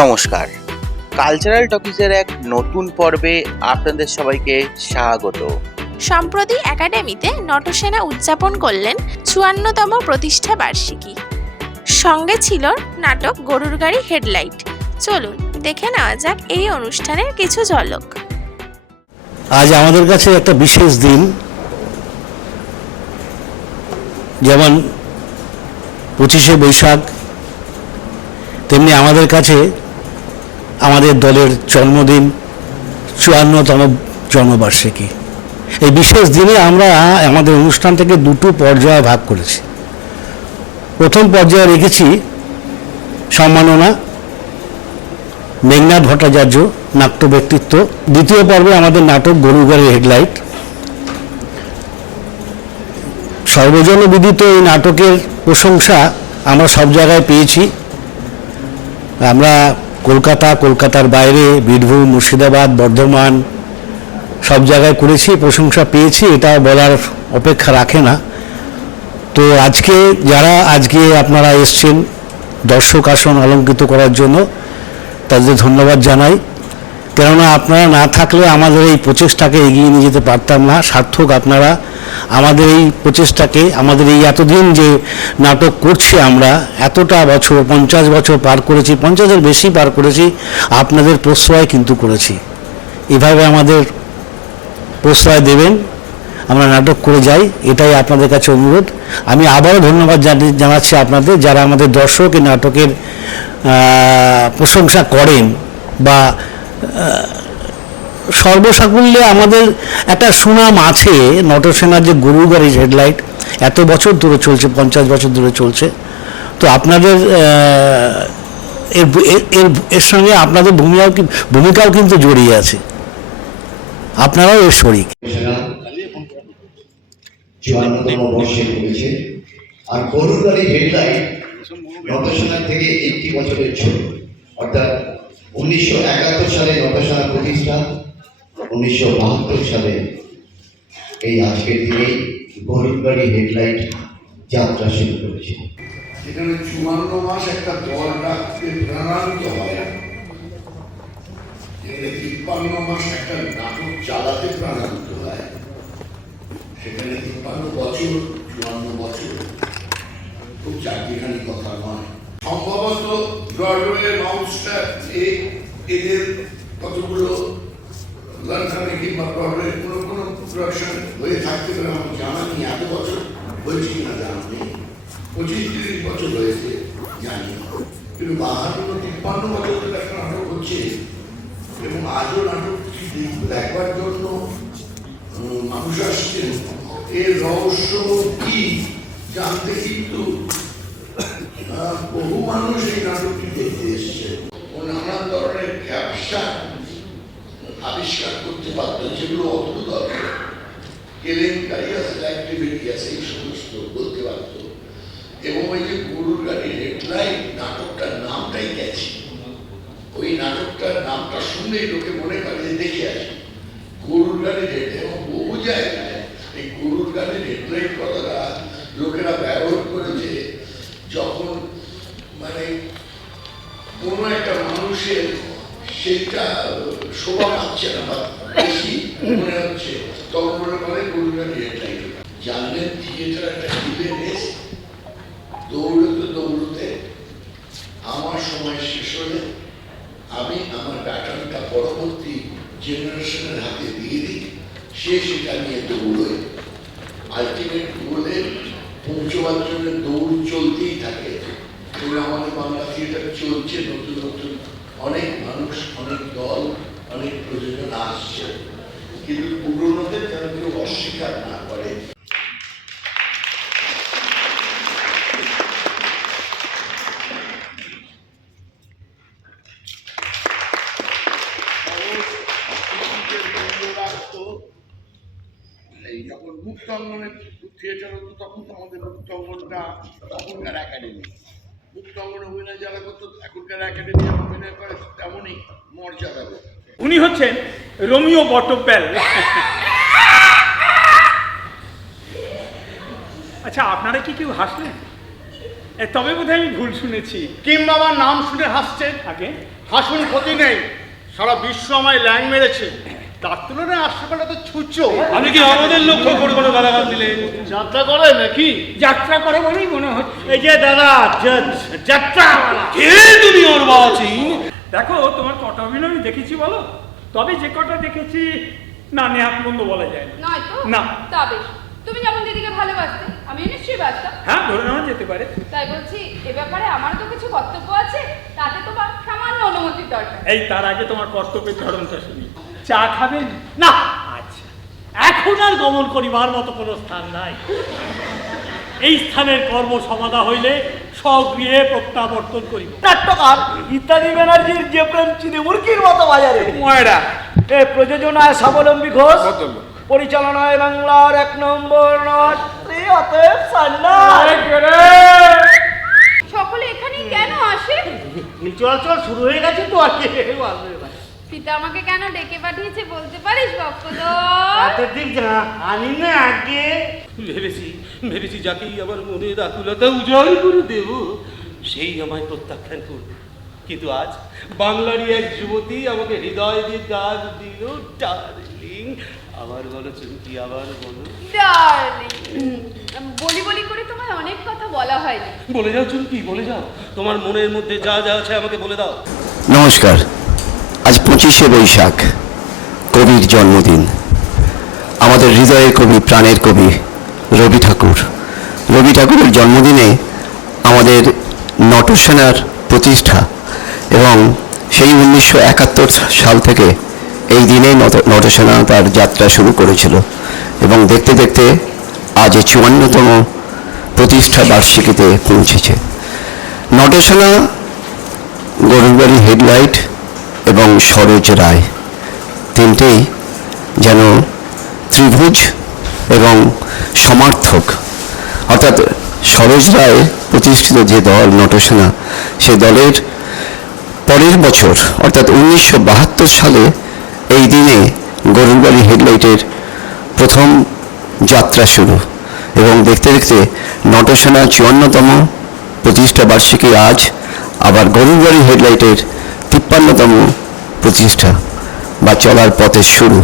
নমস্কার, কালচারাল টকিজের এক নতুন পর্বে আপনাদের সবাইকে স্বাগত। সম্প্রতি একাডেমিতে নটসেনা উদযাপন করলেন ৫৪তম প্রতিষ্ঠা বার্ষিকী। সঙ্গে ছিল নাটক গরুর গাড়ি হেডলাইট। চলুন দেখে নেওয়া যাক এই অনুষ্ঠানের কিছু ঝলক। আজ আমাদের কাছে একটা বিশেষ দিন, যেমন ২৫শে বৈশাখ, তেমনি আমাদের কাছে আমাদের দলের জন্মদিন, ৫৪তম জন্মবার্ষিকী। এই বিশেষ দিনে আমরা আমাদের অনুষ্ঠানটাকে দুটো পর্যায়ে ভাগ করেছি। প্রথম পর্যায়ে রেখেছি সম্মাননা, মেঘনাথ ভট্টাচার্য নাট্য ব্যক্তিত্ব। দ্বিতীয় পর্বে আমাদের নাটক গরুর গাড়ির হেডলাইট। সর্বজনবিদিত এই নাটকের প্রশংসা আমরা সব জায়গায় পেয়েছি। আমরা কলকাতার বাইরে, বীরভূম, মুর্শিদাবাদ, বর্ধমান সব জায়গায় করেছি, প্রশংসা পেয়েছি, এটা বলার অপেক্ষা রাখে না। তো আজকে আপনারা এসছেন দর্শক আসন অলঙ্কৃত করার জন্য, তাদের ধন্যবাদ জানাই। কেননা আপনারা না থাকলে আমাদের এই প্রচেষ্টাকে এগিয়ে নিয়ে যেতে পারতাম না। সার্থক আপনারা আমাদের এই প্রচেষ্টাকে, আমাদের এই এতদিন যে নাটক করছি আমরা, এতটা বছর, ৫০ বছর পার করেছি, ৫০-এর বেশি পার করেছি, আপনাদের প্রশ্রয় কিন্তু করেছি। এভাবে আমাদের প্রশ্রয় দেবেন, আমরা নাটক করে যাই, এটাই আপনাদের কাছে অনুরোধ। আমি আবারও ধন্যবাদ জানাচ্ছি আপনাদের, যারা আমাদের দর্শক এই নাটকের প্রশংসা করেন বা সর্বসাকুল্যে আমাদের একটা সুনাম আছে। নটসেনার যে গরুর গাড়ির হেডলাইট এত বছর ধরে চলছে, ৫০ বছর ধরে চলছে। তো আপনাদের এর সঙ্গে আপনাদের ভূমিকাও কিন্তু জড়িয়ে আছে, আপনারাও এর শরিক। ৫৪তম বর্ষে পড়েছে। আর গরুর গাড়ির হেডলাইট নটসেনা থেকে 80 বছরের ছোট, অর্থাৎ ১৯৭১ সালে নটসেনা প্রতিষ্ঠা, ১৯৭২ সালে এই আজকের দিনেই গরুর গাড়ি হেডলাইট যাত্রা শুরু করেছে। এখানে ৫৪ মাস একটা দল ডাকতে প্রাণান্বিত হয়, এখানে ৫৩ মাস একটা নাটক চালাতে প্রাণান্বিত হয়, সেখানে ৫৩ বছর, ৫৪ বছর খুব চাকরিখানি কথা নয়। সম্ভবত ব্রডওয়ে মাউসটা এদের কতগুলো লন্ডনে কিংবা ব্রডওয়ে কোনো প্রোডাকশন হয়ে থাকতে পারে আমার জানা নেই। এত বছর হয়েছে কিনা জানা নেই, ২৫-৩০ বছর হয়েছে জানি, কিন্তু ৫২-৫৩ বছর ধরে একটা নাটক হচ্ছে এবং আজও নাটক দেখবার জন্য মানুষ আসছেন। এর রহস্য কি জানতে কিন্তু বহু মানুষ এই নাটকটি দেখতে এসছে। নানান ধরনের ব্যবসা আবিষ্কার করতে পারত, যেগুলো অত দরকার, কেলেঙ্কারি আছে, অ্যাক্টিভিটি আছে, এই সমস্ত বলতে পারত। এবং ওই যে গরুর গাড়ির হেডলাইট নাটকটার নামটাই গেছে, ওই নাটকটার নামটা শুনলেই লোকে মনে করে যে দেখে আসে গরুর গাড়ির হেড। এবং বহু জায়গায় এই গরুর গাড়ির হেডলাইট কথাটা লোকেরা ব্যবহার করেছে যখন মানে কোনো একটা মানুষের সেটা শোভা পাচ্ছে না বা বেশি মনে হচ্ছে, তখন মনে করে গরুর গাড়ির হেডলাইট। জানলেন থিয়েটার একটা ইভেন্ট, দৌড়তে আমার সময় শেষ হলে আমি আমার ব্যাটনটা পরবর্তী জেনারেশনের হাতে দিয়ে দিই, সে সেটা নিয়ে দৌড়োয়। আলটিমেট গোলে পৌঁছবার জন্য দৌড় চলতেই থাকে। এবং আমাদের বাংলা থিয়েটার চলছে, নতুন নতুন অনেক মানুষ, অনেক দল, অনেক প্রযোজনা আসছে, কিন্তু পুরোনোদের যেন কেউ অস্বীকার না করে। যখন মুক্তাঙ্গনের থিয়েটার হতো তখন তো আমাদের মুক্তাঙ্গনটা তখনকার একাডেমি, মুক্তাঙ্গন অভিনয় যারা করতো এখনকার একাডেমি অভিনয় করে তেমনই মর্যাদা। উনি হচ্ছেন রোমিও বটব্যাল। আচ্ছা, আপনারা কি কেউ হাসলেন? তবে বোধহয় আমি ভুল শুনেছি। কিংবা আমার নাম শুনে হাসছেন? আগে হাসুন, ক্ষতি নেই। সারা বিশ্ব আমায় ল্যাং মেরেছে, তার তুলনায় আশপাশটা তো ছুচ্ছ। আমি কি আমাদের লক্ষ্য করে কোনো গালাগাল দিলে? যাত্রা করে নাকি? যাত্রা করে বলেই মনে হচ্ছে। এই যে দাদা, যাত্রা কে তুমি ওর বাচিন? দেখো, তোমার কটা অভিনয় আমি দেখেছি বলো? তবে যে কটা দেখেছি না নেহাত মন্দ বলা যায় না। নয় তো? না। তা বেশ, তুমি যেমন দিদিকে ভালোবাসতে, আমিও নিশ্চয়ই বাসতাম। হ্যাঁ, ধরে নেওয়া যেতে পারে। তাই বলছি, এ ব্যাপারে আমারও তো কিছু কর্তব্য আছে, তাতে তোমার সামান্য অনুমতির দরকার। এই তার আগে তোমার কর্তব্যের ধরনটা শুনি। চা খাবেন? না, আচ্ছা, এখন আর গমন করিবার মতো কোনো স্থান নাই। এই স্থানের কর্ম সমাধা হইলে স্বগৃহে প্রত্যাবর্তন করিব। নাট্যকার ইত্যাদি ব্যানার্জির যে প্রেম চিনি মুরগির মতো বাজারে। ময়রা এ প্রযোজনায় স্বাবলম্বী ঘোষ, পরিচালনায় বাংলার 1 নম্বর নট্রি অতএব সান্নাল। সকলে এখানে কেন আসে? চলাচল শুরু হয়ে গেছে তো আর কি। পিতা আমাকে কেন ডেকে পাঠিয়েছে বলতে পারিস বক্কদর? এতদিন জানি না আগে। ভেবেছি যাকেই আমার মনের আকুলতা উজাড় করে দেব সেই আমায় প্রত্যাখ্যান করবে, কিন্তু আজ বাংলারই এক যুবতী আমাকে হৃদয় দিয়ে ডাক দিল, ডার্লিং। আবার বলো চুমকি, আবার বলো। ডার্লিং, বলি বলি করে তোমায় অনেক কথা বলা হয়নি। বলে যাও চুমকি, বলে যাও, তোমার মনের মধ্যে যা যা আছে আমাকে বলে দাও। নমস্কার। আজ 25শে বৈশাখ, কবির জন্মদিন। আমাদের হৃদয়ের কবি, প্রাণের কবি রবি ঠাকুর। রবি ঠাকুরের জন্মদিনে আমাদের নটসেনার প্রতিষ্ঠা, এবং সেই 1971 সাল থেকে এই দিনে নটসেনা তার যাত্রা শুরু করেছিল, এবং দেখতে দেখতে আজ 54তম প্রতিষ্ঠা বার্ষিকীতে পৌঁছেছে। নটসেনা, গরুরবাড়ি হেডলাইট এবং সরোজ রায়, তিনটেই যেন ত্রিভুজ এবং সমার্থক। অর্থাৎ সরোজ রায় প্রতিষ্ঠিত যে দল নটসেনা, সে দলের পরের বছর অর্থাৎ 1972 সালে এই দিনে গরুরবাড়ি হেডলাইটের প্রথম যাত্রা শুরু, এবং দেখতে দেখতে নটসেনা 54তম প্রতিষ্ঠা বার্ষিকী আজ, আবার গরুরবাড়ি হেডলাইটের 53তম প্রতিষ্ঠা বা চলার পথের শুরু।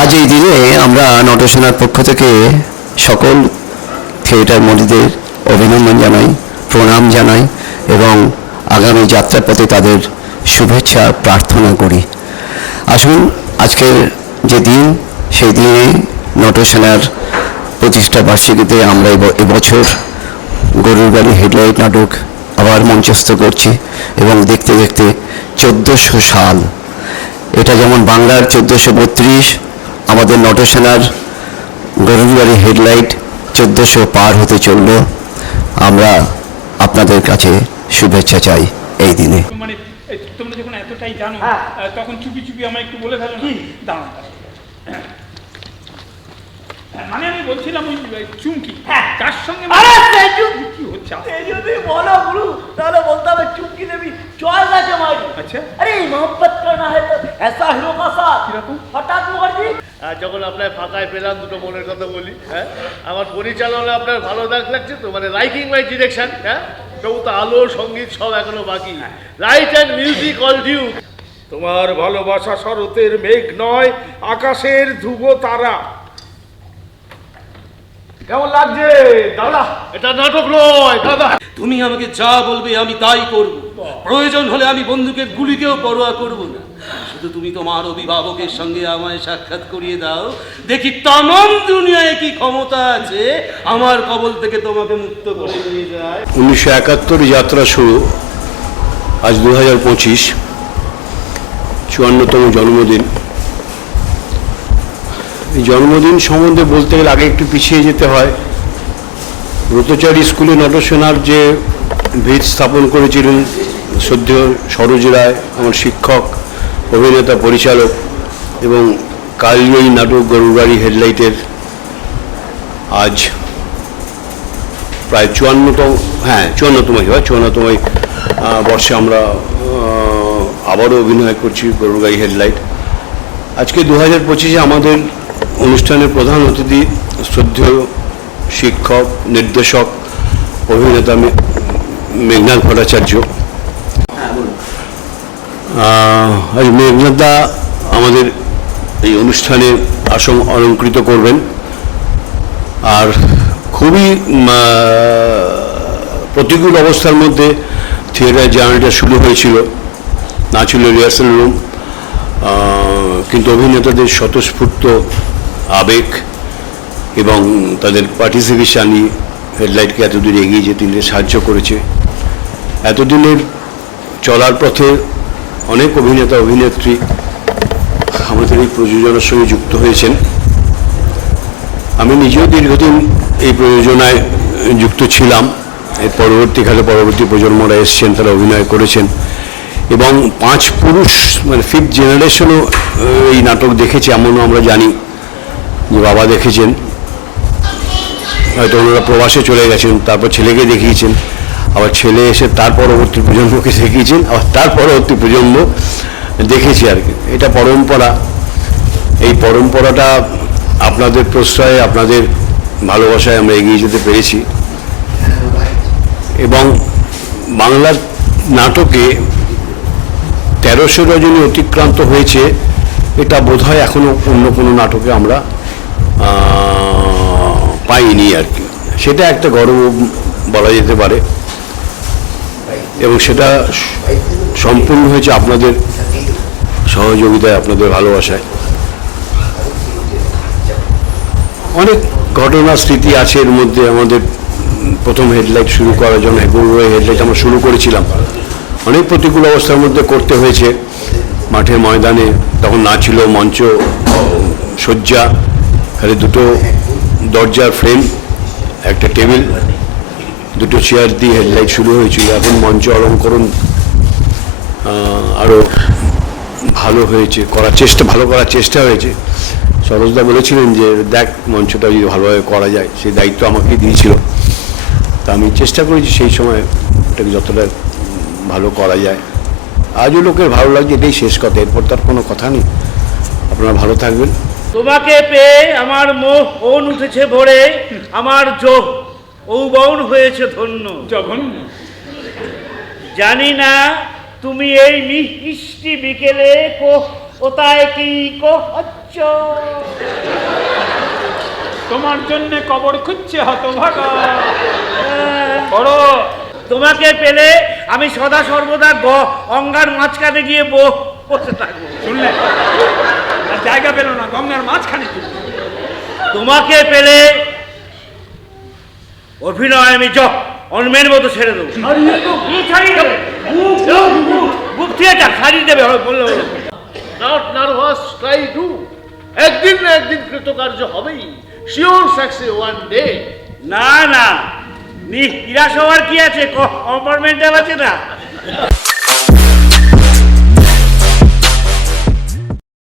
আজ এই দিনে আমরা নটসেনার পক্ষ থেকে সকল থিয়েটার মনিদের অভিনন্দন জানাই, প্রণাম জানাই, এবং আগামী যাত্রাপথে তাদের শুভেচ্ছা প্রার্থনা করি। আসুন, আজকের যে দিন, সেই দিনে নটসেনার প্রতিষ্ঠা বার্ষিকীতে আমরা এবছর গরুরবাড়ি হেডলাইট নাটক আবার মঞ্চস্থ করছি, এবং দেখতে দেখতে 1400 সাল, এটা যেমন বাংলার 1432, আমাদের নটসেনার গরুরবাড়ি হেডলাইট 1400 পার হতে চলল। আমরা আপনাদের কাছে শুভেচ্ছা চাই এই দিনে। মানে তোমরা যখন এতটাই জানো, হ্যাঁ। তখন চুপি চুপি আমায় একটু বলে ফেলো না। দাঁড়াও। মানে আমি বলছিলাম ওই চুমকি, তার সঙ্গে কি হচ্ছে? এই যদি বলো গুরু, তাহলে বলতে হবে চুমকি দেবী চল না জমাই। আচ্ছা, আরে মোহব্বত করনা है तो ऐसा हीरो का साथ। কিরকম? হঠাৎ মুখার্জি, যখন আপনার ফাঁকায় পেলাম, দুটো মনের কথা বলি। হ্যাঁ, আমার পরিচালনা আপনার ভালো লাগছে তো? মানে লাইকিং মাই ডিরেকশন। হ্যাঁ, তবু তো আলো সঙ্গীত সব এখনো বাকি। Right and music all due. তোমার ভালোবাসা শরতের মেঘ নয়, আকাশের ধ্রুব তারা। কেমন লাগছে দাদা? এটা নাটক নয় দাদা। তুমি আমাকে যা বলবে আমি তাই করব, প্রয়োজন হলে আমি বন্দুকের গুলিকেও পরোয়া করব না। শুধু তুমি তোমার অভিভাবকের সঙ্গে আমায় সাক্ষাৎ করিয়ে দাও, দেখি তামাম দুনিয়ায় কি ক্ষমতা আছে আমার কবল থেকে তোমাকে মুক্ত করে নিয়ে যায়। 1971 যাত্রা শুরু, আজ 2025, 54তম জন্মদিন। এই জন্মদিন সম্বন্ধে বলতে গেলে আগে একটু পিছিয়ে যেতে হয়। ব্রতচারী স্কুলে নটসেনার যে ভিত স্থাপন করেছিলেন শ্রদ্ধেয় সরোজ রায়, আমার শিক্ষক, অভিনেতা, পরিচালক, এবং কালজয়ী নাটক গরুরবাড়ি হেডলাইটের আজ প্রায় 54তম বর্ষে আমরা আবারও অভিনয় করছি গরুরবাড়ি হেডলাইট। আজকে 2025-এ আমাদের অনুষ্ঠানের প্রধান অতিথি শ্রদ্ধেয় শিক্ষক, নির্দেশক, অভিনেতা মেঘনাদ ভট্টাচার্য। আজ মেঘনাদা আমাদের এই অনুষ্ঠানে আসন অলঙ্কৃত করবেন। আর খুবই প্রতিকূল অবস্থার মধ্যে থিয়েটার জার্নিটা শুরু হয়েছিল, না ছিল রিহার্সাল রুম, কিন্তু অভিনেতাদের স্বতঃস্ফূর্ত আবেগ এবং তাদের পার্টিসিপেশনই হেডলাইটকে এতদূর এগিয়ে যেতে সাহায্য করেছে। এতদিনের চলার পথে অনেক অভিনেতা অভিনেত্রী আমাদের এই প্রযোজনার সঙ্গে যুক্ত হয়েছেন। আমি নিজেও দীর্ঘদিন এই প্রযোজনায় যুক্ত ছিলাম। এর পরবর্তীকালে পরবর্তী প্রজন্মরা এসছেন, তারা অভিনয় করেছেন এবং 5 পুরুষ মানে 5th জেনারেশনও এই নাটক দেখেছে এমনও আমরা জানি, যে বাবা দেখেছেন, হয়তো ওনারা প্রবাসে চলে গেছেন, তারপর ছেলেকে দেখিয়েছেন, আবার ছেলে এসে তার পরবর্তী প্রজন্মকে দেখিয়েছেন, আবার তার পরবর্তী প্রজন্ম দেখেছি আর কি। এটা পরম্পরা। এই পরম্পরাটা আপনাদের প্রশ্রয়ে, আপনাদের ভালোবাসায় আমরা এগিয়ে যেতে পেরেছি এবং বাংলার নাটকে 1300 রজনী অতিক্রান্ত হয়েছে, এটা বোধহয় এখনো অন্য কোনো নাটকে আমরা পাইনি আর কি। সেটা একটা গর্ব বলা যেতে পারে এবং সেটা সম্পূর্ণ হয়েছে আপনাদের সহযোগিতায়, আপনাদের ভালোবাসায়। অনেক ঘটনা স্মৃতি আছে এর মধ্যে। আমাদের প্রথম হেডলাইট শুরু করার জন্য গৌরবের হেডলাইট আমরা শুরু করেছিলাম, অনেক প্রতিকূল অবস্থার মধ্যে করতে হয়েছে। মাঠে ময়দানে তখন না ছিল মঞ্চ শয্যা, খালি 2টো দরজার ফ্রেম, একটা টেবিল, 2টো চেয়ার দিয়ে হেডলাইট শুরু হয়েছিল। এখন মঞ্চ অলঙ্করণ আরও ভালো হয়েছে, ভালো করার চেষ্টা হয়েছে। সরোজদা বলেছিলেন যে দেখ মঞ্চটা যদি ভালোভাবে করা যায়, সেই দায়িত্ব আমাকেই দিয়েছিল। তা আমি চেষ্টা করেছি সেই সময় এটাকে যতটা ভালো করা যায়। আজও লোকের ভালো লাগছে, এটাই শেষ কথা, এরপর তার কোনো কথা নেই। আপনারা ভালো থাকবেন। তোমাকে পেয়ে আমার মোহ ওন উঠেছে ভরে, আমার যোগ ঔবন হয়েছে ধন্য। জঘন্য। জানি না তুমি এই মিষ্টি বিকেলে কোথায় কি হচ্ছ। তোমার জন্য কবর খুঁজছে হতভাগা। বড় তোমাকে পেলে আমি সদা সর্বদা গঙ্গার মাঝখানে গিয়ে বসে থাকবো। শুনলে, আর জায়গা পেল না, গঙ্গার মাঝখানে। তোমাকে পেলে অভিনয় আমি অন্যের মতো ছেড়ে দেবো। বুক থিয়েটার ছাড়িয়ে দেবে বললো। Not nervous, try do. একদিন না একদিন কৃতকার্য হবেই। Sure success one day. না না, নিরাশ হওয়ার কি আছে, কম্পার্টমেন্টাল আছে না।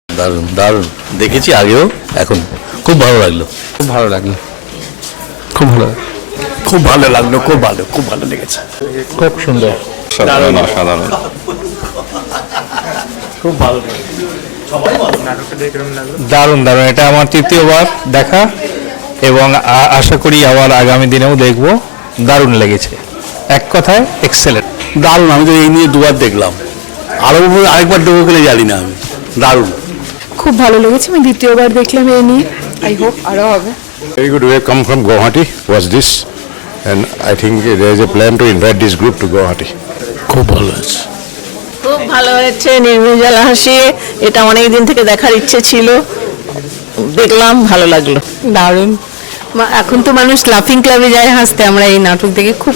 দারুণ দারুণ দেখেছি আগেও, এখন খুব ভালো লাগলো, খুব ভালো লাগলো, খুব ভালো, খুব ভালো লাগলো, খুব ভালো, খুব ভালো লেগেছে, খুব সুন্দর, সাধারণ অসাধারণ, খুব ভালো দারুণ দারুণ। এটা আমার 3য়বার দেখা এবং আশা করি আবার আগামী দিনেও দেখব। দারুণ লেগেছে, এক কথায় এক্সেলেন্ট, দারুণ। আমি তো এই নিয়ে 2বার দেখলাম, আরও আরেকবার দেবো কিনা জানি না আমি। দারুণ, খুব ভালো লেগেছে, আমি 2য়বার দেখলাম এই নিয়ে। আই হোপ আরো হবে। Very good. We have come from Guwahati. Was this, and I think there is a plan to invite this group to Guwahati. খুব ভালো আছে, খুব ভালো হয়েছে, নির্মজাল হাসি। এটা অনেক দিন থেকে দেখার ইচ্ছে ছিল, দেখলাম, ভালো লাগলো। দারুণ। এখন তো মানুষ লাফিং ক্লাবে যায় হাসতে, আমরা এই নাটক দেখে খুব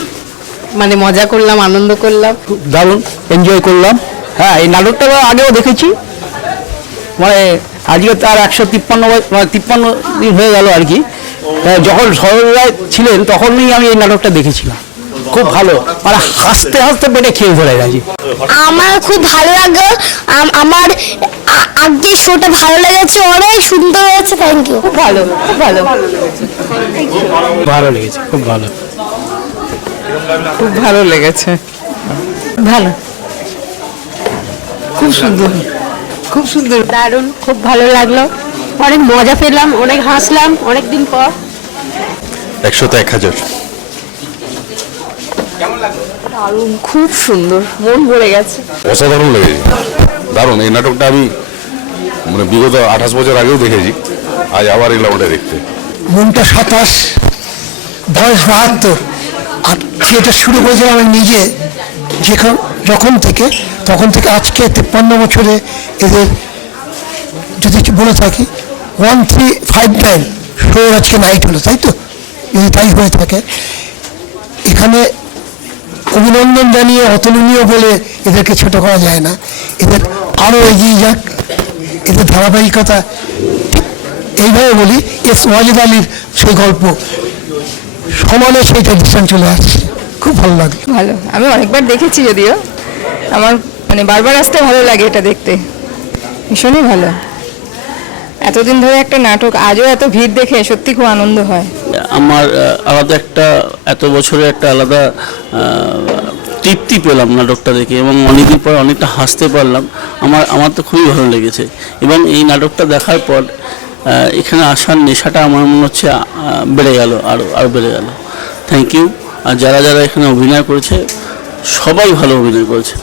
মানে মজা করলাম, আনন্দ করলাম, দারুণ এনজয় করলাম। হ্যাঁ, এই নাটকটা আগেও দেখেছি, মানে আজকে তার 153 দিন হয়ে গেল আর কি। যখন সরোজরায় ছিলেন তখনই আমি এই নাটকটা দেখেছিলাম। খুব ভালো, মানে হাসতে হাসতে পেটে খেয়ে ধরে গেছি। আমার খুব ভালো লাগলো, আমার আজকে শোটা ভালো লেগেছে, অনেক সুন্দর হয়েছে। Thank you. খুব ভালো, খুব ভালো, ভালো লেগেছে, খুব ভালো, খুব ভালো লেগেছে, ভালো, খুব সুন্দর, খুব সুন্দর, দারুণ, খুব ভালো লাগলো, অনেক মজা পেলাম, অনেক হাসলাম অনেক দিন পর। 100তে 1000। দারুণ, খুব সুন্দর, মন ভরে গেছে। অসাধারণ লেগেছে, দারুণ। এই নাটকটা আমি মানে বিগত 28 বছর আগেও দেখেছি, আজ আবার এলাম ওটা দেখতে। মনটা 27, বয়স 72, আর থিয়েটার শুরু করেছিলাম আমি নিজে যখন থেকে, তখন থেকে আজকে 53 বছরে এদের যদি বলে থাকি 1359 শোর আজকে নাইট হলো, তাই তো? যদি তাই হয়ে থাকে, এখানে অভিনন্দন জানিয়ে অতুলনীয় বলে এদেরকে ছোট করা যায় না। এদের আরও এগিয়ে যাক, এদের ধারাবাহিকতা। এইভাবে বলি, এস ওয়াজেদ আলীর সেই গল্প সমানে সেই ট্র্যাডিশন চলে আসছে, খুব ভালো লাগলো। ভালো, আমি অনেকবার দেখেছি, যদিও আমার মানে বারবার আসতে ভালো লাগে এটা দেখতে, ভীষণই ভালো। এতদিন ধরে একটা নাটক, আজও এত ভিড় দেখে সত্যি খুব আনন্দ হয়। আমার আলাদা একটা, এত বছরে একটা আলাদা তৃপ্তি পেলাম নাটকটা দেখে, এবং অনেকদিন পর অনেকটা হাসতে পারলাম। আমার তো খুবই ভালো লেগেছে, এবং এই নাটকটা দেখার পর এখানে আসার নেশাটা আমার মনে হচ্ছে বেড়ে গেল, আরও বেড়ে গেল। Thank you. আর যারা যারা এখানে অভিনয় করেছে সবাই ভালো অভিনয় করেছে।